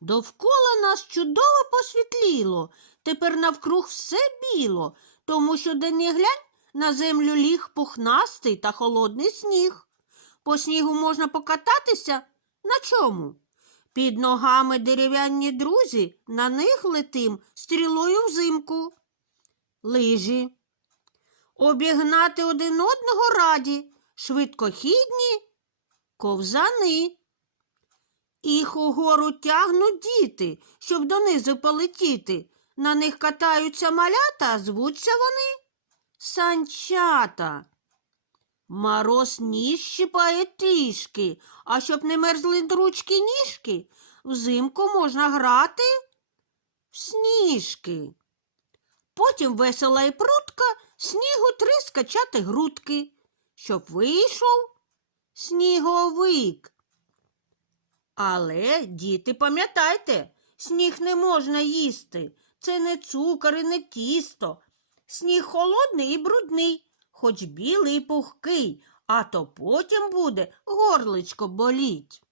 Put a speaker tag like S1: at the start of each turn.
S1: Довкола нас чудово посвітліло, тепер навкруг все біло, тому що де не глянь, на землю ліг пухнастий та холодний сніг. По снігу можна покататися на чому? Під ногами дерев'яні друзі, на них летим стрілою взимку. Лижі. Обігнати один одного раді, швидкохідні ковзани. Їх угору тягнуть діти, щоб донизу полетіти. На них катаються малята, а звуться вони санчата. Мороз ніж щипає трішки, а щоб не мерзли ручки ніжки, взимку можна грати в сніжки. Потім весела і прутка снігу три скачати грудки, щоб вийшов сніговик. Але, діти, пам'ятайте, сніг не можна їсти. Це не цукор і не тісто. Сніг холодний і брудний, хоч білий і пухкий, а то потім буде горличко боліть.